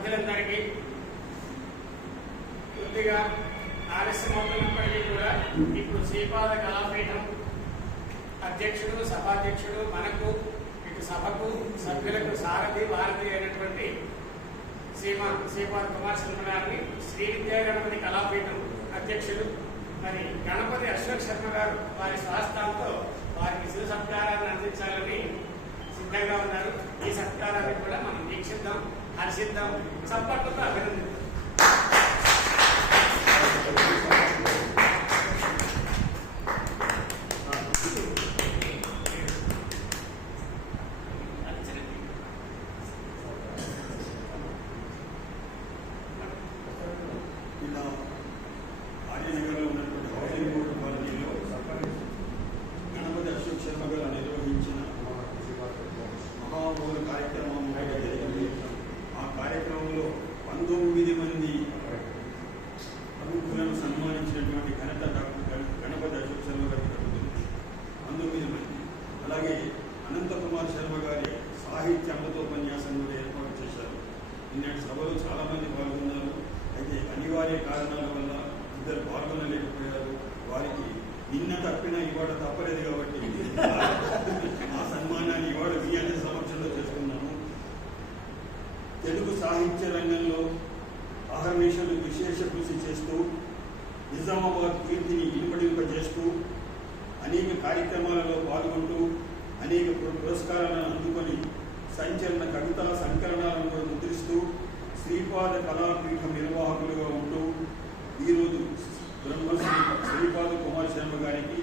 సభ్యులందరికీ కొద్దిగా ఆలస్యం అవుతున్నప్పటికీ కూడా ఇప్పుడు శ్రీపాద కళాపీఠం అధ్యక్షుడు సభాధ్యక్షుడు మనకు ఇటు సభకు సభ్యులకు సారథి వారధి అయినటువంటి శ్రీమా శ్రీపాద కుమార్ శర్మ గారిని శ్రీ విద్యా గణపతి కళాపీఠం అధ్యక్షుడు మరి గణపతి అశోక్ శర్మ గారు వారి స్వాస్థాలతో వారికి శివ సత్కారాన్ని అందించాలని సిద్ధంగా ఉన్నారు. ఈ సత్కారాన్ని కూడా మనం వీక్షిద్దాం హర్షిద్దాం. చప్పట్లతో అభినందిద్దాం ఇలా ఆర్యనగర్లో ఉన్నటువంటి హౌసింగ్ బోర్డు కాలనీలో గణపతి అశోక్ శర్మ గారు నిర్వహించిన మహామూల కార్యక్రమం ఒకటి జరిగింది ఆ కార్యక్రమంలో పంతొమ్మిది మంది ప్రముఖులను సన్మానించినటువంటి ఘనత డాక్టర్ గణ- గణపతి అశోక్ శర్మ గారికి దక్కుతుంది పంతొమ్మిది మంది అలాగే అనంత కుమార్ శర్మ గారి సాహిత్య అమృతోపన్యాసం కూడా ఏర్పాటు చేశారు నిన్నటి సభలో చాలా మంది పాల్గొన్నారు. అయితే అనివార్య కారణాల వల్ల ఇద్దరు పాల్గొనలేకపోయారు. వారికి నిన్న తప్పిన ఇవాళ తప్పలేదు కాబట్టి ఆ సన్మానాన్ని ఇవాళ మీ అందరి సమక్షంలో చేసుకున్నాను తెలుగు సాహిత్య రంగంలో అహర్నిషలు విశేష కృషి చేస్తూ నిజామాబాద్ కీర్తిని ఇనుపడింపజేస్తూ అనేక కార్యక్రమాలలో పాల్గొంటూ అనేక పురస్కారాలను అందుకొని సంచలన కవితా సంకలనాలను కూడా ముద్రిస్తూ శ్రీపాద కళాపీఠం నిర్వాహకులుగా ఉంటూ ఈరోజు బ్రహ్మశ్రీ శ్రీపాద కుమార్ శర్మ గారికి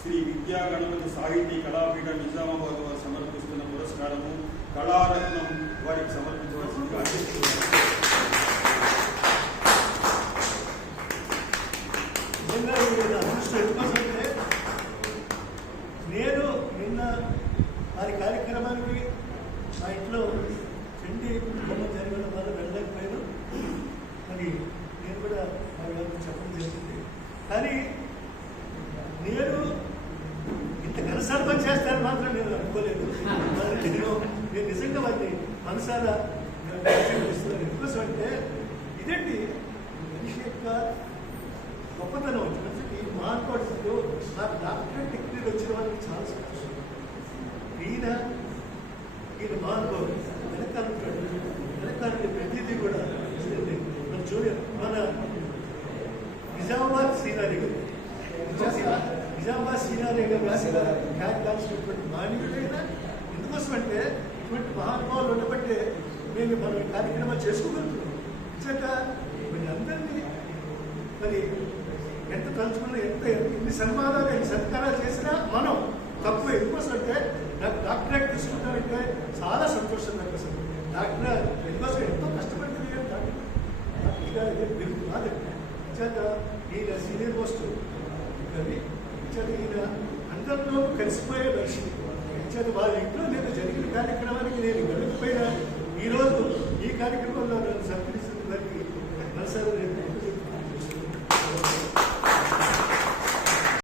శ్రీ విద్యా గణపతి సాహితీ కళాపీఠం నిజామాబాద్ వారు సమర్పిస్తున్న పురస్కారము కళారత్నం వారికి సమర్పించవలసిందిగా నిజంగా నేను నిన్న వారి కార్యక్రమానికి మా ఇంట్లో చెండి జరిగిన జరగడం వల్ల వెళ్ళలేకపోయాను మరి నేను కూడా మా గారికి చెప్పడం జరిగింది కానీ నేను ఇంత చేస్తారని మాత్రం నేను అనుకోలేదు. నేను నేను నిజంగా వారిని మనసారా ఇస్తున్నాను ఎందుకోసం అంటే ఇదండి మనిషి యొక్క గొప్పతనం వచ్చింది ఈ మహానుభావుడు నాకు డాక్టరేట్ డిగ్రీ వచ్చిన వాళ్ళకి చాలా సంతోషం. ఈయన ఈయన మహానుభావుడు. వెనకాలంటాడు వెనకాలంటే ప్రతిదీ కూడా చూడండి, మన చూడండి మన నిజామాబాద్ శ్రీనాథి నిజామాబాద్ నిజామాబాద్ శ్రీనాథి గారు రాసిన ఖ్యాతి కాల్సినటువంటి మానవుడైన ఎందుకోసం అంటే ఇటువంటి మహానుభావులు ఉండబట్టే మేము మనం ఈ కార్యక్రమాలు చేసుకోగలుగుతున్నాం. ఇచ్చాక మరి అందరినీ మరి ఎంత తలుచుకున్నా ఎంత ఎన్ని సన్మానాలు ఎన్ని సత్కారాలు చేసినా మనం తప్పు ఎందుకోసం అంటే నాకు డాక్టరేట్ తీసుకుంటామంటే చాలా సంతోషం నాకు అసలు డాక్టర్ ఎందుకోసం ఎంతో కష్టపడుతుంది డాక్టర్ డాక్టర్ గారు ఇదే బిరుదు కాదు. ఇచ్చాక ఈయన సీనియర్ పోస్ట్. కానీ ఇచ్చాక ఈయన అందరిలో కలిసిపోయే మనిషి ఇచ్చాక వాళ్ళ ఇంట్లో నేను జరిగిన కార్యక్రమానికి నేను వెళ్ళకపోయినా ఈరోజు ఈ కార్యక్రమం